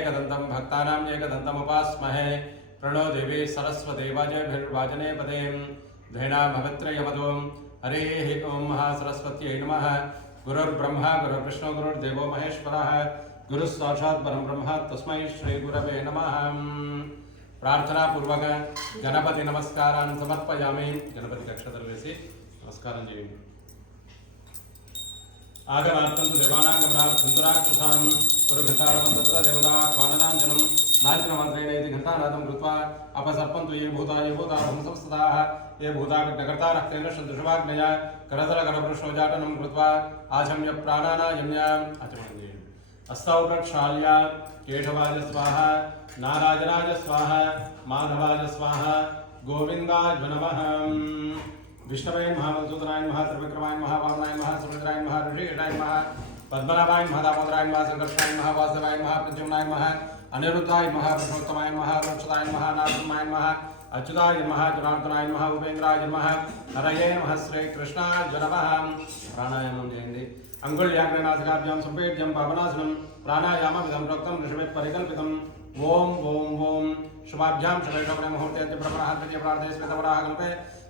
गजानन पद्मार्कं गजाननमहर्निशम् अनेकदन्तं भक्तानाम् एकदन्तमुपास्महे प्रणो देवी सरस्वती वाजभिर्वाजने पदे धेना भवत्रयमदो हरेः ॐ महासरस्वत्यै नमः गुरुर्ब्रह्मा गुरुर्विष्णु गुरुर्देवो महेश्वरः गुरुः साक्षात् परं ब्रह्म तस्मै श्रीगुरवे नमः ప్రార్థనాపూర్వక గణపతి నమస్కారాన్ని సమర్పయామి గణపతి అక్షతలు వేసి నమస్కారం చేయండి आगमार्थं तु देवानाङ्गमनार्थन्तुराक्षसां पुरघण्टारपं तत्र इति घण्टानादं कृत्वा ये भूता ये भूता हंसंस्तताः ये भूताग्नकर्तारः करतरकरपुरुषोजाटनं कृत्वा अचमन्ये अस्तौ केशवाय स्वाहा नाराजराज स्वाहा माधवाय स्वाहा गोविन्दाय नमः विष्णवे नमः मधुसूदनाय नमः त्रिविक्रमाय नमः वामनाय नमः सुमित्राय नमः ऋषिकेशाय नमः पद्मनाभाय नमः दामोदराय नमः संकर्षणाय नमः वासवाय नमः प्रद्युम्नाय नमः अनिरुद्धाय नमः पुरुषोत्तमाय नमः मोक्षदाय नमः नारसिंहाय नमः अच्युताय नमः जनार्दनाय नमः उपेन्द्राय नमः हरये नमः श्रीकृष्णाय नमः प्राणायामं చేయండి అంగుళ్యాగ్రనాసికాభ్యాం సంపేద్యం పవనాసనం ప్రాణాయామమిదం ప్రోక్తం ఋషిభిः పరికల్పితం ఓం ఓం ఓం శుభాభ్యాం శుభేషవణ ముహూర్తే ప్రప్రహాద్వితీయ ప్రార్థే స్మితవరాహ కల్పే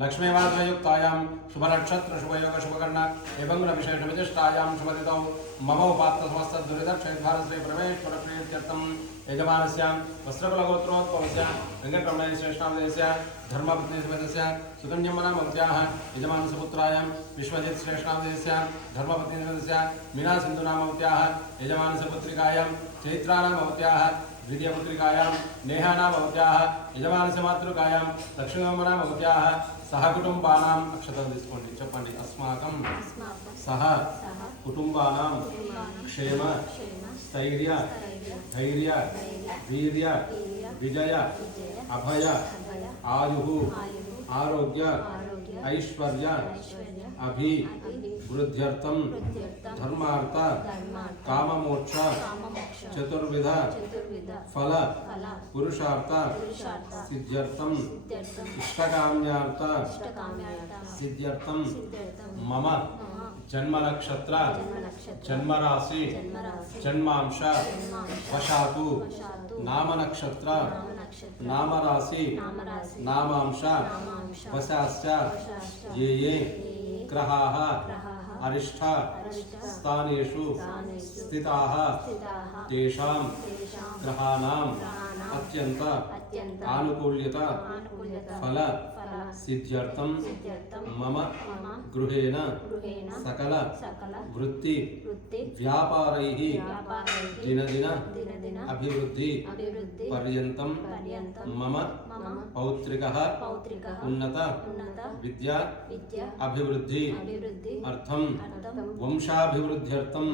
लक्ष्मीवाद्रयुक्तायां शुभनक्षत्र शुभयोग शुभकर्ण एवं विशेषविशिष्टायां शुभतिथौ मम उपात्तसमस्तदुरितक्षेत्रभारश्री परमेश्वरप्रीत्यर्थं यजमानस्य वस्त्रकुलगोत्रोद्भवस्य वेङ्कटरमणश्रेष्ठामदेस्य धर्मपत्नीसमेतस्य सुकन्यम्मनामवत्याः यजमानसपुत्रायां विश्वजित् श्रेष्ठामदेस्य धर्मपत्नीसमेतस्य मीनासिन्धुनामवत्याः यजमानसपुत्रिकायां चैत्रानामवत्याः द्वितीयपुत्रिकायां नेहानामवत्याः यजमानस्य मातृकायां दक्षिणोमनामवत्याः సహ కుటుంబానాం అక్షతలు తీసుకోండి చెప్పండి అస్మాకం సహ కుటుంబానాం క్షేమ స్థైర్య ధైర్య వీర్య విజయ అభయ ఆయు ఆరోగ్య ఐశ్వర్య అభి वृद्ध्यर्थम धर्मार्थ काम मोक्ष चतुर्विध फल पुरुषार्थ सिद्ध्यर्थम इष्टकाम्यार्थ सिद्ध्यर्थम मम जन्म नक्षत्र जन्म राशि जन्मांश वशातु नाम नक्षत्र नाम राशि नामांश वशाश्च ये ये ग्रहाः अरिष्ठ स्थानेषु स्थिताः तेषां ग्रहाणां అత్యంత ఆనుకూల్యత ఫల సిద్ధ్యర్థం మమ గృహేణ సకల వృత్తి వ్యాపారై దినదిన అభివృద్ధి పర్యంతం మమ పౌత్రిక ఉన్నత విద్యా అభివృద్ధి అర్థం వంశాభివృద్ధ్యర్థం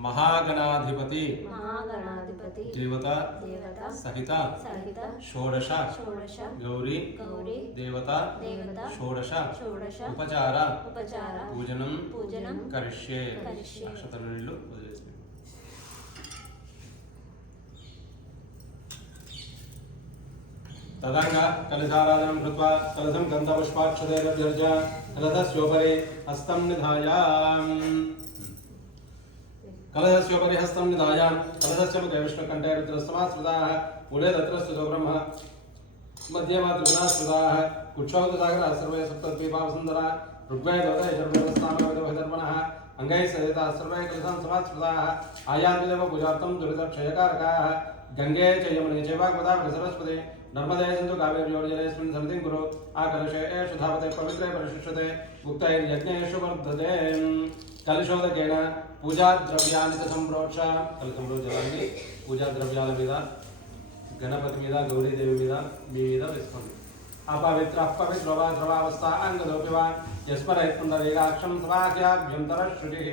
మహాగణాధిపతి మహాగణాధిపతి దేవత దేవత సహిత షోడశ గౌరీ దేవత షోడశ ఉపచార పూజనం కరిష్యే. అక్షతలు నీళ్ళు వదిలేసి తదంగ కలశారాధనం కృత్వా కలశం కలశస్యోపరి హస్తం నిధాయ. कलशस्योपरि हस्तं निधायां कलशस्यं गविष्णुकण्ठे रुद्रस्तमाश्रिताः मूले तत्रस्तु ब्रह्म मध्ये मातृगुणाश्रिताः कुक्षौतसागरः सर्वे सप्तद्वीपावसुन्दरा ऋग्वेदोदयर्वस्तामविदर्पणः अङ्गैः सहिताः सर्वे कलशां समाश्रिताः आयान्तिदेव पूजार्थं दुरितक्षयकारकाः, गङ्गे च यमुने चैवाग्पदामि सरस्वते, नर्मदे सिन्धु कावेर्योजनेऽस्मिन् समितिं कुरु आकलशे धावते पवित्रे परिशिष्यते गुप्तैर्यज्ञेषु वर्धते। కలుషోదకేణ పూజా ద్రవ్యానికి సంప్రోక్ష కలకంలో జలాన్ని పూజా ద్రవ్యాల మీద గణపతి మీద గౌరీదేవి మీద మీ మీద వేసుకోండి అపవిత్ర పవిత్ర ద్రవావస్థ అంగదోపి వా యస్మరైపుండరీగాక్షం సమాఖ్యాభ్యంతర శృతి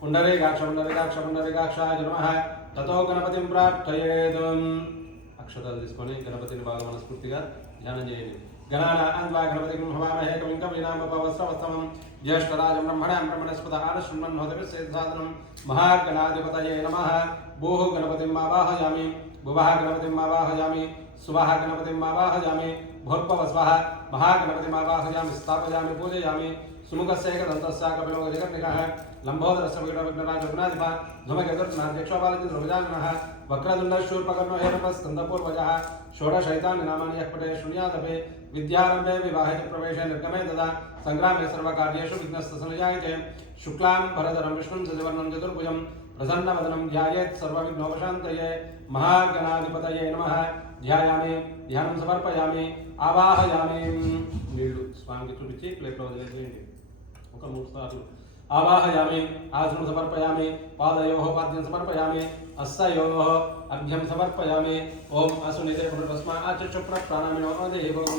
పుండరీగాక్ష పుండరీగాక్ష పుండరీగాక్షాయ నమ తతో గణపతిం ప్రాప్తయేదు అక్షతాలు తీసుకొని గణపతిని బాగా మనస్ఫూర్తిగా ధ్యానం చేయండి గణానా అంద్వా గణపతిం హవామహే కవింకం వినామపవస్రవస్తమం ज्येष्ठराजं ब्रह्मणां ब्रह्मणस्पदानशृण्वन्होदविसेधसाधनं महागणाधिपतये नमः। भोः गणपतिम् आवाहयामि भुवः गणपतिम् आवाहयामि सुवः गणपतिम् आवाहयामि भोर्पवस्वः महागणपतिम् आवाहयामि स्थापयामि पूजयामि सुमुखस्य लम्बोदरस्य विघ्नविघ्नराजगुणाधिपः ध्वमगदर्शनाध्यक्षोपालचिन्द्रभुजाङ्गनः षोडशैतानि नामानि यः पटे शून्यादपे विद्यारम्भे विवाहिते प्रवेशे निर्गमे तदा सङ्ग्रामे सर्वकार्येषु विघ्नस्तसनुजायते शुक्लां भरधरं विष्णुं सजवर्णं चतुर्भुजं प्रसन्नवदनं ध्यायेत् सर्वविघ्नोपशान्तये महागणाधिपतये नमः ధ్యాయామి ధ్యానం సమర్పయామి ఆవాహయామి నీళ్లు స్వామికి చూపించి ప్లేట్లో వదిలేసేయండి ఒక మూడు సార్లు ఆవాహయామి ఆసనం సమర్పయామి పాదయోః పాద్యం సమర్పయామి అస్సయోః అభ్యం సమర్పయామి ఓం అసునితే పునర్భస్మ ఆచక్షుప్ర ప్రాణామినో దేవం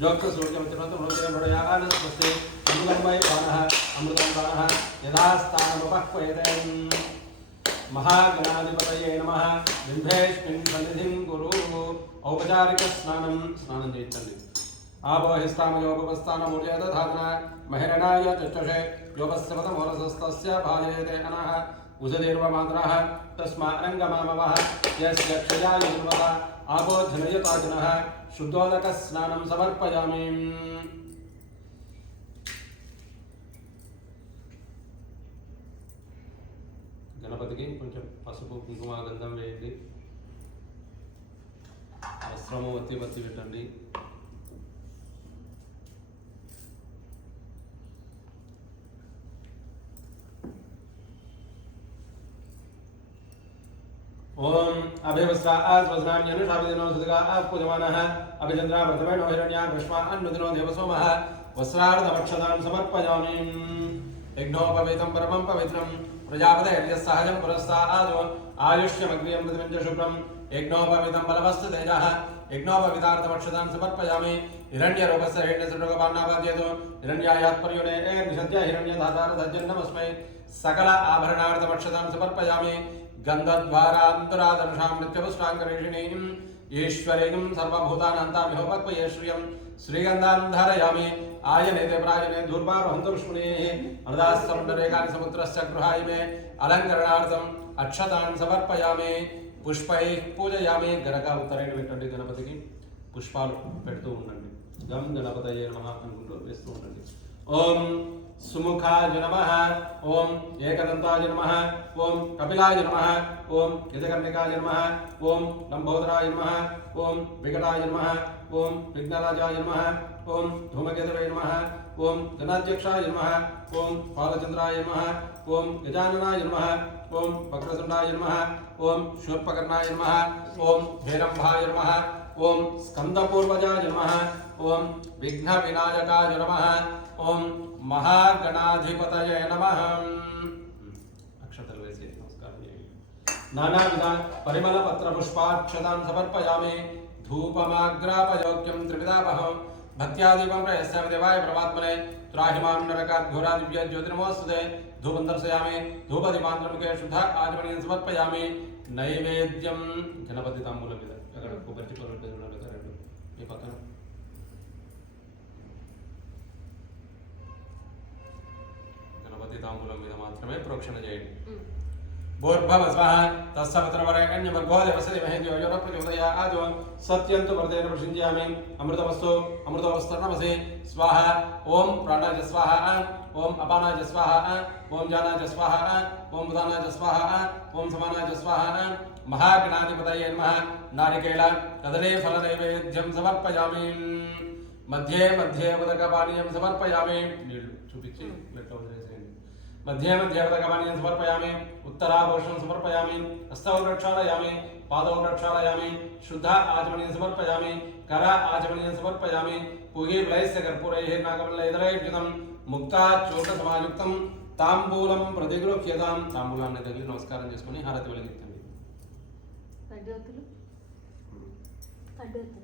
జోక్త సూర్యం తిరుమత హృదయం హృదయాన అమృతం ప్రాణ యథాస్థానముపహ్వయతే మహాగణాధిపతయే నమ బింభేష్మిన్ సన్నిధిం గురు ఔపచారిక స్నానం స్నానం చేయించండి ఆపోహిస్తామయోపస్థానమూర్యదధాన మహిరణాయ చక్షుషే యోపస్యపతమోరసస్తస్య భాజయతే అనః ఉజదీర్వమాత్రः తస్మారంగమామవः యస్య క్షయాయ దుర్వः ఆపోధనయతాజనः శుద్ధోదక స్నానం సమర్పయామి గణపతికి కొంచెం పసుపు కుంకుమ గంధం వేయండి వస్త్రము ఒత్తి బత్తి పెట్టండి ओम अभिवस्ता अश्वस्नान्यनुषाभिदिनो सुदगा अस्पुजमानः अभिचन्द्रावर्धमेणो हिरण्याभृष्मा अन्नुदिनो देवसोमः वस्त्रार्धवक्षतां समर्पयामि। यज्ञोपवेतं परमं पवित्रं प्रजापते यः सहजं पुरस्तादो आयुष्यमग्रियं पृथिवीं च शुभ्रं यज्ञोपवितं बलवस्त तेजः। इग्नो पवितार्थ यज्ञोपवितार्थवक्षतां समर्पयामि। हिरण्यरूपस्य हिरण्य धातार निषद्य नमस्मै। सकल आभरणार्थ आभरणार्थवक्षतां समर्पयामि। గంధద్వారాంతరాదర్శాం నిత్యపుష్టాంగరేషిణీం ఈశ్వరీం సర్వభూతానంతామిహోపక్వయే శ్రియం శ్రీగంధాం ధారయామి ఆయనేతే ప్రాయనే ధూర్వారోహంతం శృణేః సముద్రస్య గృహాయ మే అలంకరణార్థం అక్షతాన్ సమర్పయామి పుష్పై పూజయామి గనక ఉత్తరైన పెట్టండి గణపతికి పుష్పాలు పెడుతూ ఉండండి। గం గణపతయే నమ అనుకుంటూ వేస్తూ ఉండండి। ఓం सुमुखाय नमः ओम एकदन्ताय नमः ॐ कपिलाय नमः ॐ यजकर्णिकाय नमः ॐ लम्बोदराय नमः ओम विकटाय नमः ॐ विघ्नराजाय नमः ॐ धूमकेतवे नमः ॐ धनाध्यक्षाय नमः ॐ बालचन्द्राय नमः ॐ गजाननाय नमः ॐ वक्रतुण्डाय नमः ओम शूर्पकर्णाय नमः ॐ भैरम्भाय नमः ॐ स्कन्दपूर्वजाय नमः विघ्न विघ्नविनायकाय नमः ॐ महागणाधिपत महागणाधिपतये नाना अक्षतर्वेसे परिमल पत्र परिमलपत्रपुष्पाक्षतां समर्पयामि। धूपमाग्रापयोग्यं त्रिविदापहं भक्त्यादिपं प्रयस्यामि देवाय परमात्मने। त्राहि नरकात् घोरा दिव्य ज्योतिर्मोस्तुते धूपं दर्शयामि। धूपदीपान्तरमुखे शुद्धा आचमणीयं समर्पयामि। नैवेद्यं गणपतिताम्बूलमिदं गणपतिपर्व తాంబూలం మీద మాత్రమే ప్రోక్షణ చేయండి భూర్భవ స్వః తస్సవతరవరేణ్యమర్గో దేవస్య ధీమహి ధియో యో న ప్రచోదయాత్ సత్యం తు వరదేన ప్రసించామి అమృతమస్తు అమృతవస్తర్ణమసి స్వాహ ఓం ప్రాణాయ స్వాహ ఓం అపానాయ స్వాహ ఓం జానాయ స్వాహ ఓం ఉదానాయ స్వాహ ఓం సమానాయ స్వాహ మహాగణాధిపతయే నమః నారికేళ కదలే ఫల నైవేద్యం సమర్పయామి మధ్యే మధ్యే ఉదకపానీయం సమర్పయామి నీళ్లు చూపించి ప్లేట్లో వదిలేసేయండి मध्ये मध्ये वदगमनीयं समर्पयामि उत्तराभूषणं समर्पयामि हस्तौ प्रक्षालयामि पादौ प्रक्षालयामि शुद्ध आचमनीयं समर्पयामि कर आचमनीयं समर्पयामि पुगीर्लयस्य कर्पूरैः नागमल्लैदरैर्युतं ముక్తా చోట సమాయుక్తం తాంబూలం ప్రతిగృహ్యతాం తాంబూలాన్ని తగిలి నమస్కారం చేసుకుని హారతి వెలిగిస్తుంది పడ్డోతులు పడ్డోతులు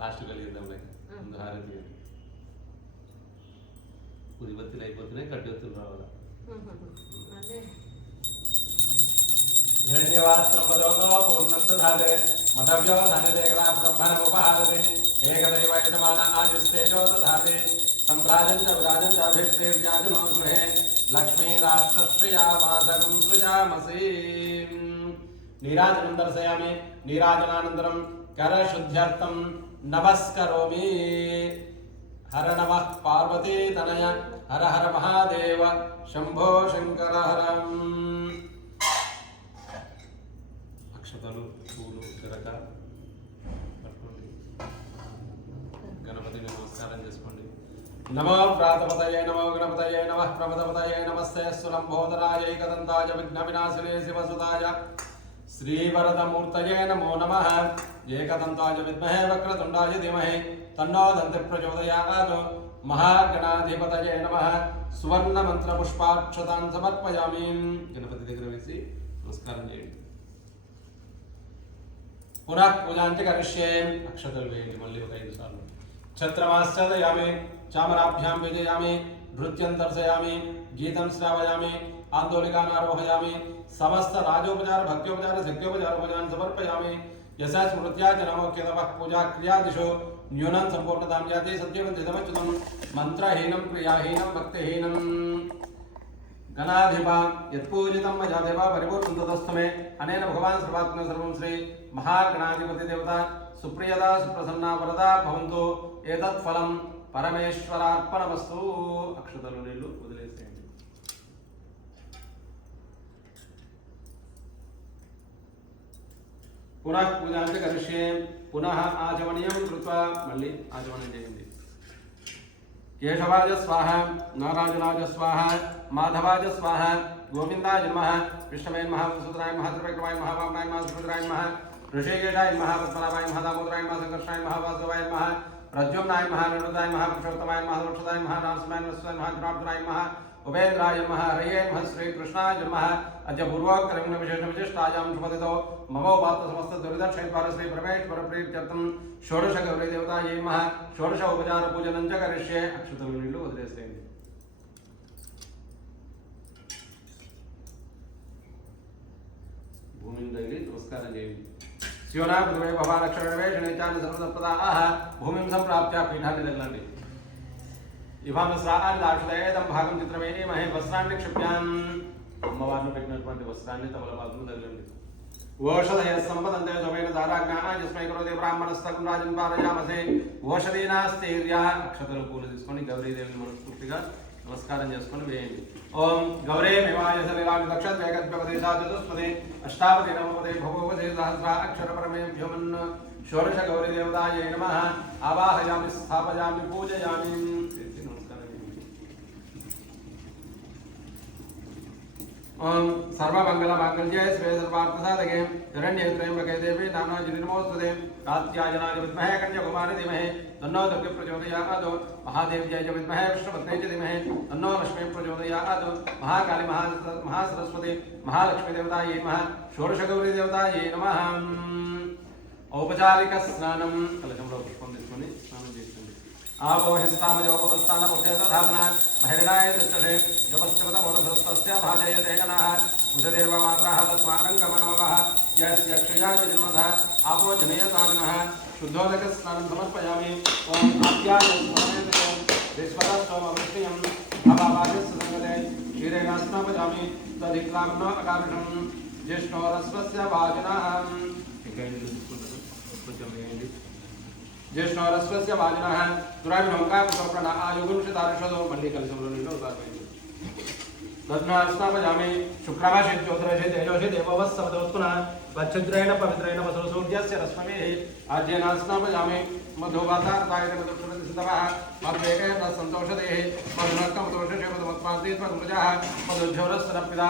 లాస్ట్ వెలిగిద్దాంలే ముందు హారతి ఉదిబత్తులు అయిపోతున్నాయి కడ్డొత్తులు రావాలి అదే हिरण्यवास्त्रं वदो पूर्णं दधाते मदव्यो धनदेकरा ब्रह्मणमुपहारते एकदैव यजमान आयुस्तेजो दधाते सम्राजं च विराजं च अभिष्टेर्याजुनो गृहे लक्ष्मीराष्ट्रश्रियामासकं सृजामसि नीराजनं दर्शयामि नीराजनानन्तरं करशुद्ध्यर्थं नमस्करोमि హర నమ పార్వతీ తనయ హర హర మహాదేవ శంభో శంకర హరం అక్షతలు పూలు తిరక పట్టుకోండి. గణపతి నమస్కారం చేసుకోండి. నమో ప్రాతపతయే నమో గణపతయే నమః ప్రమదపతయే నమస్తే సులంభోదరాయ కదంతాయ విఘ్న వినాశనే శివసుతాయ. శ్రీవరదమూర్తయే నమో నమ ఏకదంతాయ విద్మహే వక్రతుండాయ ధీమహి తన్నో దంతి ప్రచోదయాత్ మహాగణాధిపతయే నమ సువర్ణ మంత్ర పుష్పాక్షతాన్ సమర్పయామి గణపతి దగ్గర వేసి నమస్కారం చేయండి పునః పూజాంతి కరిష్యే అక్షతలు వేయండి మళ్ళీ ఒక ఐదు సార్లు ఛత్రమాశ్చదయామి చామరాభ్యాం విజయామి నృత్యం దర్శయామి గీతం శ్రావయామి ఆందోళికానారోహయామి సమస్త రాజోపచార భక్త్యోపచార శక్త్యోపచార పూజాన్ని సమర్పయామి. యశా స్మృత్యా చ నమోఖ్యతమ పూజా క్రియాదిషు. న్యూనం సంపూర్ణతాం యాతి సత్యవంతితమచ్యుతం మంత్రహీనం క్రియాహీనం భక్తిహీనం. గణాధిప యత్పూజితం మయా దేవ పరిపూర్ణం తదస్తమే. అనేన భగవాన్ సర్వాత్మ సర్వం శ్రీ మహాగణాధిపతి దేవత సుప్రియదా సుప్రసన్నా వరదా భవంతు. ఏతత్ఫలం పరమేశ్వరార్పణమస్తు. అక్షతలు నీళ్ళు पुनः पूजा च करिष्ये पुनः आचमनीयं कृत्वा मल्लि आचमनं जयन्ति। केशवाय स्वाहा, नारायणाय स्वाहा, माधवाय स्वाहा, गोविन्दाय नमः, विष्णवे नमः, वसुधराय नमः, त्रिविक्रमाय नमः ऋषिकेशाय नमः, पद्मनाभाय नमः, दामोदराय नमः सङ्कर्षाय नमः, वासुदेवाय नमः, प्रद्युम्नाय नमः नृदाय नमः, पुरुषोत्तमाय नमः दक्षताय నమ ఉపేంద్రాయ నమ హరయే నమ శ్రీకృష్ణాయ నమ అద్య పూర్వోక్రమ విశేష విశిష్టాయాం శుభదితో మమో పాత్ర సమస్త దురిత క్షేత్ర శ్రీ పరమేశ్వర ప్రీత్యర్థం షోడశ గౌరీ దేవతాయే నమ షోడశ ఉపచార పూజనం చ కరిష్యే అక్షతలు నీళ్లు వదిలేసేయండి భూమిని తగిలి నమస్కారం చేయండి శివనా పృథివే భవాలక్షణమే శనిచాన్ని సర్వసంపదా ఆహ భూమిం సంప్రాప్య పీఠాన్ని తగలండి ఇవామస్రాన్ని దాక్షుదయేదం భాగం చిత్రమే మహే వస్త్రాన్ని క్షిప్యాం అమ్మవారిని పెట్టినటువంటి వస్త్రాన్ని తమల భాగం తగలండి ఓషధయ సంపదంతే సమైన దారాజ్ఞా యస్మై కరోతి బ్రాహ్మణస్తకం రాజన్ పారయామసే ఓషధీనాస్తేర్య అక్షతలు పూలు తీసుకొని గౌరీదేవిని మనస్ఫూర్తిగా నమస్కారం చేసుకొని వేయండి ఓం గౌరే మేవాయ శరీరాన్ని దక్షత్ వేగద్భవదేశా చతుస్పదే అష్టావతి నవపదే భవపదే సహస్ర అక్షర పరమే భ్యమన్ షోడశ గౌరీ దేవతాయ నమః ఆవాహయామి స్థాపయామి పూజయామి ఓం సర్వమంగళ మాంగళ్యే శ్రీ సర్వార్థసాధకే. హిరణ్యే త్రయంబకే దేవి నానాజి నిర్మోస్తుతే. కాత్యాయనాయ విద్మహే కన్యాకుమారి ధీమహే. తన్నో దుర్గ ప్రచోదయాదు మహాదేవ్యై చ విద్మహే విష్ణుపత్నే చ ధీమహే. తన్నో లక్ష్మీ ప్రచోదయాదు మహాకాళి మహా మహాసరస్వతి మహాలక్ష్మీ దేవతాయై నమః. షోడశ గౌరీ దేవతాయై నమః. ఔపచారిక స్నానం. కలశంలో आवोहिस्तामजोपस्थानपुभ्यसधाधना भैरणाय दृष्टसे जपस्यपतमोदधस्तस्य भाजयते कनः उदरेव मात्राः तस्माकङ्कमामवः यस्य क्षयाजन्मनः आपो जनयतामिनः शुद्धोदकस्नानं समर्पयामि ॐ आप्यायस्मरयते विश्वरस्वमवृष्टियम् अभावाजस्सङ्गले क्षीरेणास्नापजामि तदिक्लां ज्येष्ठोरस्वस्य वाचनः ज्येष्ठोरस्वस्य वाजिनः दुराभिहंकाकुसर्पणः आयुगुंषदारुषदो मल्लिकलशमुनिर्णोदार्पयति दध्नास्तापयामि शुक्रवासि ज्योतिरसि तेजोषि देववत्सवदोत्पुनः वच्छद्रेण पवित्रेण वसुसूर्यस्य रश्मेः आद्यनास्तापयामि मधुवातार्तायतमदुक्षुरसिद्धवः मध्वेके तत्सन्तोषदेः मधुनक्कमतोषेपदमत्मान्तीत्वगुरुजः मधुज्योरस्तरपिदा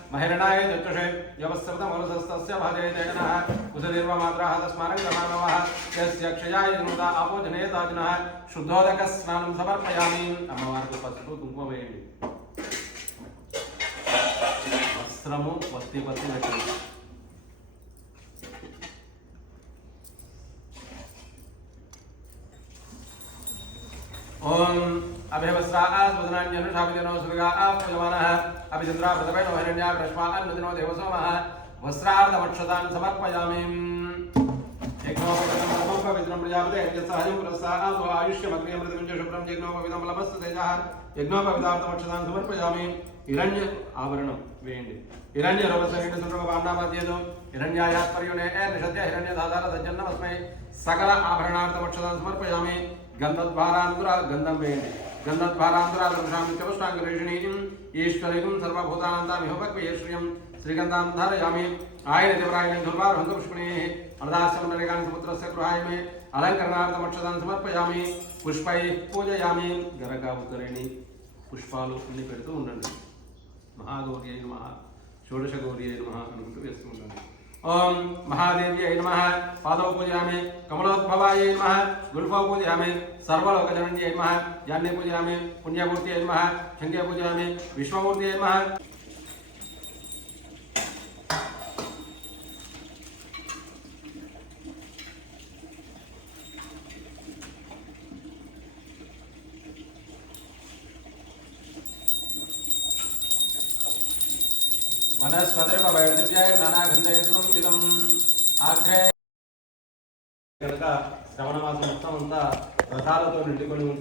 महिरणाय चक्षुषे यवस्त्रतमरुसस्तस्य भजे जगनः कुसदीर्वमात्राः तस्मारङ्गमानवः यस्य क्षयाय जनुता आपो जनेताजुनः शुद्धोदकस्नानं समर्पयामि అమ్మవారికి పసుపు కుంకుమ వేయండి వస్త్రము వస్తి పత్తి పెట్టండి ఓం అభివస్రాస్వదనాన్యనుషాభిజనో సుగా పూయమానः అభిచంద్రాపదమే నోహిరణ్యా ప్రశ్మాన్నో దేవసోమ వస్త్రార్థవక్షతాన్ సమర్పయామి యజ్ఞోపవిత్రం ప్రజాపతి యజ్ఞసహజం పురస్సారాదు ఆయుష్యమగ్రియం మృతమించ శుభ్రం యజ్ఞోపవిధం లభస్సు తేజ యజ్ఞోపవిధార్థవక్షతాన్ సమర్పయామి హిరణ్య ఆభరణం వేయండి హిరణ్య రూపసరేణ సుందరక భావనామధ్యేదు హిరణ్యాయాత్పర్యునే నిషద్య హిరణ్య దాదార సజ్జన్నమస్మై సకల ఆభరణార్థవక్షతాన్ సమర్పయామి గంధద్వారాంకుర గంధం వేయండి గంధద్వారాంతుర దృశామి చవష్టాంగరేషిణీం ఈశ్వరీం సర్వభూతానంతామిహోపక్వయేశ్వర్యం శ్రీగంధాం ధారయామి ఆయన దేవరాయణ దుర్వార్ పుష్పిణే అర్ధాశ్రమ నరేగాన్ సముద్రస్య గృహాయ మే అలంకరణార్థమక్షతాన్ సమర్పయామి పుష్పై పూజయామి గరగా ఉత్తరేణి పుష్పాలు అన్ని పెడుతూ ఉండండి మహాగౌరి అయిన మహా షోడశ గౌరి అయిన మహా అనుకుంటూ వేస్తూ ఉండండి ఓం మహాదేవి అయిన మహా పాదవ పూజయామి కమలోద్భవాయ నమః గుల్ఫో పూజయామి सर्वलोकधनञ्जय पूजा में पुण्यमूर्ति नमः शङ्ख्यपूजयामि विश्वमूर्ति नमः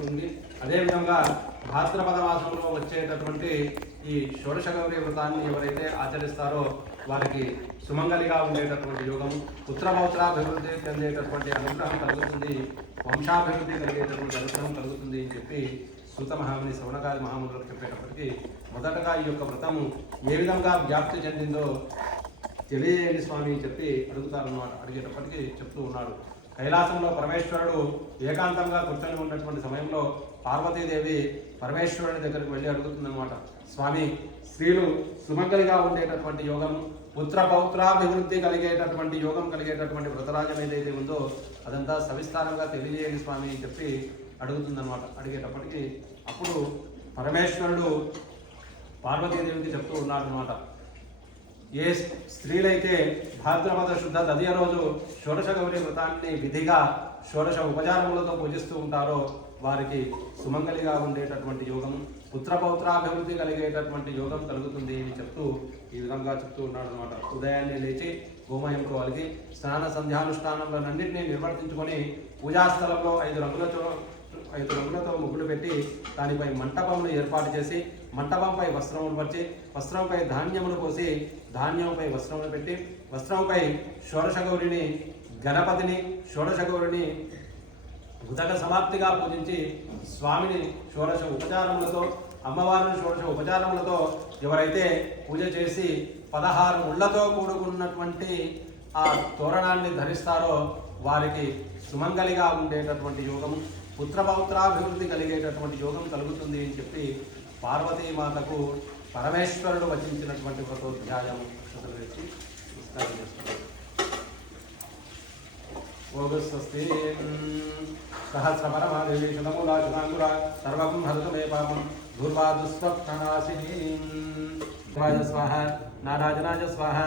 ఉంటుంది అదేవిధంగా భాద్రపద మాసంలో వచ్చేటటువంటి ఈ షోడశ గౌరి వ్రతాన్ని ఎవరైతే ఆచరిస్తారో వారికి సుమంగలిగా ఉండేటటువంటి యోగం పుత్రభౌత్రాభివృద్ధి చెందేటటువంటి అనుగ్రహం కలుగుతుంది వంశాభివృద్ధి కలిగేటటువంటి అనుగ్రహం కలుగుతుంది అని చెప్పి సూత మహాముని శ్రవణకాది మహామునులకు చెప్పేటప్పటికీ మొదటగా ఈ యొక్క వ్రతము ఏ విధంగా వ్యాప్తి చెందిందో తెలియజేయండి స్వామి అని చెప్పి అడుగుతారన్నమాట అడిగేటప్పటికీ చెప్తూ ఉన్నాడు. కైలాసంలో పరమేశ్వరుడు ఏకాంతంగా కూర్చొని ఉన్నటువంటి సమయంలో పార్వతీదేవి పరమేశ్వరుని దగ్గరికి వెళ్ళి అడుగుతుందన్నమాట. స్వామి స్త్రీలు సుమంగలిగా ఉండేటటువంటి యోగం పుత్ర పౌత్రాభివృద్ధి కలిగేటటువంటి యోగం కలిగేటటువంటి వ్రతరాజం ఏదైతే ఉందో అదంతా సవిస్తారంగా తెలియజేయండి స్వామి అని చెప్పి అడుగుతుందన్నమాట. అడిగేటప్పటికి అప్పుడు పరమేశ్వరుడు పార్వతీదేవికి చెప్తూ ఉన్నాడు అనమాట ఏ స్త్రీలైతే భాద్రపద శుద్ధ తదియ రోజు షోడశ గౌరి వ్రతాన్ని విధిగా షోడశ ఉపచారములతో పూజిస్తూ ఉంటారో వారికి సుమంగలిగా ఉండేటటువంటి యోగం పుత్రపౌత్రాభివృద్ధి కలిగేటటువంటి యోగం కలుగుతుంది అని చెప్తూ ఈ విధంగా చెప్తూ ఉన్నాడు అనమాట ఉదయాన్నే లేచి గోమయంతో అలిగి స్నాన సంధ్యానుష్ఠానంలోనన్నింటినీ నిర్వర్తించుకొని పూజాస్థలంలో ఐదు రంగులతో ఐదు రంగులతో ముగ్గులు పెట్టి దానిపై మంటపమును ఏర్పాటు చేసి మంటపంపై వస్త్రములు పరిచి వస్త్రంపై ధాన్యమును పోసి ధాన్యంపై వస్త్రములు పెట్టి వస్త్రంపై షోడశగౌరిని గణపతిని షోడశగౌరిని ఉదక సమాప్తిగా పూజించి స్వామిని షోడశ ఉపచారములతో అమ్మవారిని షోడశ ఉపచారములతో ఎవరైతే పూజ చేసి పదహారు ముళ్ళతో కూడుకున్నటువంటి ఆ తోరణాన్ని ధరిస్తారో వారికి సుమంగలిగా ఉండేటటువంటి యోగం పుత్రపౌత్రాభివృద్ధి కలిగేటటువంటి యోగం కలుగుతుంది అని చెప్పి పార్వతీమాతకు పరమేశ్వరుడు వచించినటువంటి వ్రతోధ్యాయము అక్షతలు పెట్టి విస్తారం చేస్తున్నారు. ఓగస్వస్తి సహస్రపరమాదేవీశతమూలాశనాంగుర సర్వం హరతు మే పాపం ధూర్వాదుస్వప్ననాశినీ స్వాహ नाराजनाज स्वाह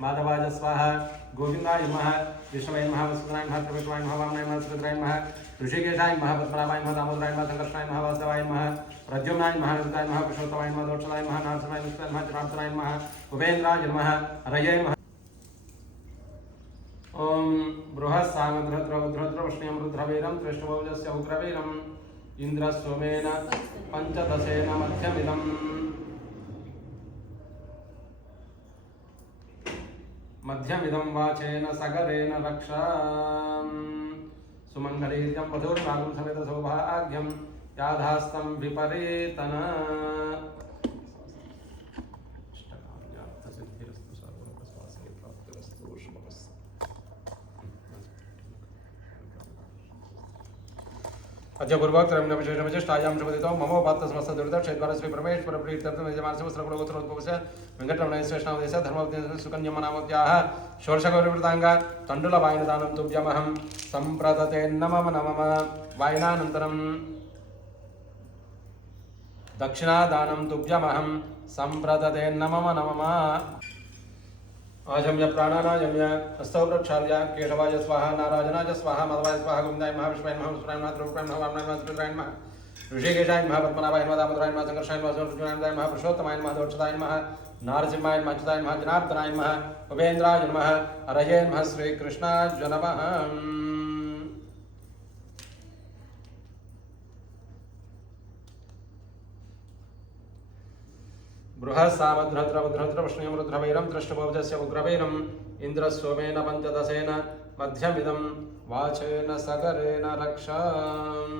माधवाज स्वाह गोविंदाय नमः विष्णुवाय नमः वसुदेवाय नमः त्रिविष्णुवाय नमः, वामनाय नमः सुभद्राय नमः, ऋषिकेशाय नमः, पद्मनाभाय नमः, दामोदराय नमः संकर्षणाय नमः, वासवाय नमः, प्रद्युम्नाय नमः निरुद्धाय नमः, पुरुषोत्तमाय नमः दोषाय नमः नारसनाय नमः चरार्थनाय नमः उपेन्द्राय नमः रजय नमः। ॐ बृहस्सामद्रद्रौद्रद्रवृष्ण्यं रुद्रवीरं त्रिष्णुभौजस्य उग्रवीरम् इन्द्रस्तोमेन पञ्चदशेन मध्यमिदम्। మధ్యమిదం వాచేన సగరేణ రక్ష సుమంగళీర్యం వధూర్వాగం సమిత సౌభాగ్యం యాధాస్తం విపరీతన అజయపూర్వక్ రమ్యభిషేషమచ ష్టాయాం శుభదితో మమో పాత్ర సమస్త దురిత క్షేత్రస్వి పరమేశ్వర ప్రీత్యర్థం యజమానస్య సర్వలోకోత్రోద్భవస్య వెంకటరమణేశ్వరేష్ణావదేశ ధర్మోద్దేశ సుకన్యమనామవ్యాహ షోడశగౌరవృతాంగ తండుల వాయనదానం తుభ్యమహం సంప్రదతే నమమ నమమ వాయనానంతరం దక్షిణాదానం తుభ్యమహం సంప్రదతే నమమ నమమ आजम्य प्राणानाजम्य हस्तौ प्रक्षाल्य केशवाय स्वाहा नाराजनाय स्वाहा, मधवाय स्वाहा गुंदाय महा विष्णुवाय महा विष्णुवाय महा द्रौपदाय महा, वामनाय ऋषिकेशाय महा, पद्मनाभाय महा, दामोदराय महा संकर्षाय महा सुरजुनाय महा पुरुषोत्तमाय महा दोक्षताय महा, नारसिंहाय महा अच्युताय महा जनार्दनाय महा, उपेन्द्राय नमः हरये नमः श्रीकृष्णाय नमः। बृहस्सामध्रद्रवध्रद्रवष्ण्यं रुद्रवैरं दृष्टभोजस्य उग्रवैरम् इन्द्रस्वमेन पञ्चदशेन मध्यमिदं वाचेन सकरेण रक्षाम्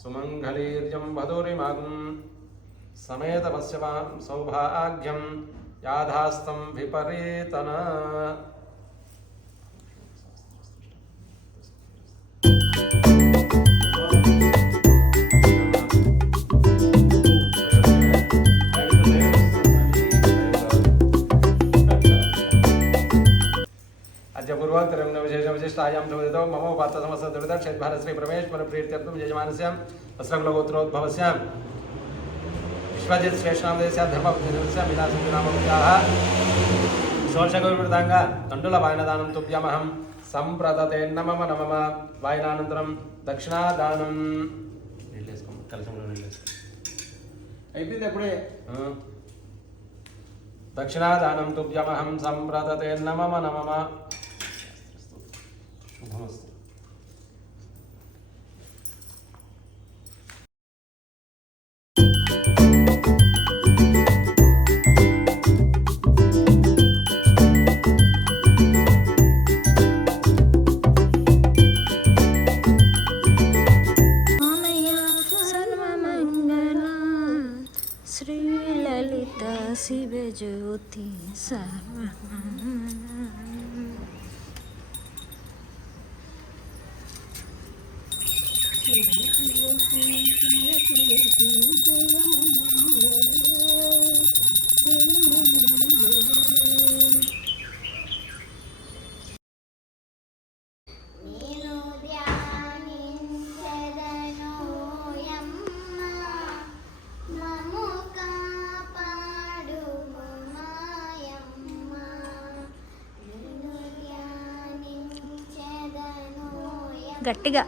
सुमङ्गलीर्यं वधूरिमागुं समेतमस्य वां सौभाग्यं याधास्तं विपरीतना अद्य पूर्वोत्तरं न विशेषविशिष्टायां सुवदितो मम उपात्त समस्त दुरित क्षेत्रभारश्री परमेश्वर प्रीत्यर्थं यजमानस्य वस्त्रकुलगोत्रोद्भवस्य विश्वजित् श्रेष्ठनामदेस्य धर्मबुद्धिस्य मीनासुनामत्याः षोडशगौरवृताङ्ग तण्डुलवायनदानं तुभ्यमहं सम्प्रदते नमम नमम వాయనానంతరం దక్షిణాదానం నీళ్ళేసుకో కలశంలో నీళ్ళేసుకో అయిపోయింది అప్పుడే దక్షిణాదానం తుభ్యమహం సంప్రదతే నమమ నమమ Гаразд. గట్టిగా.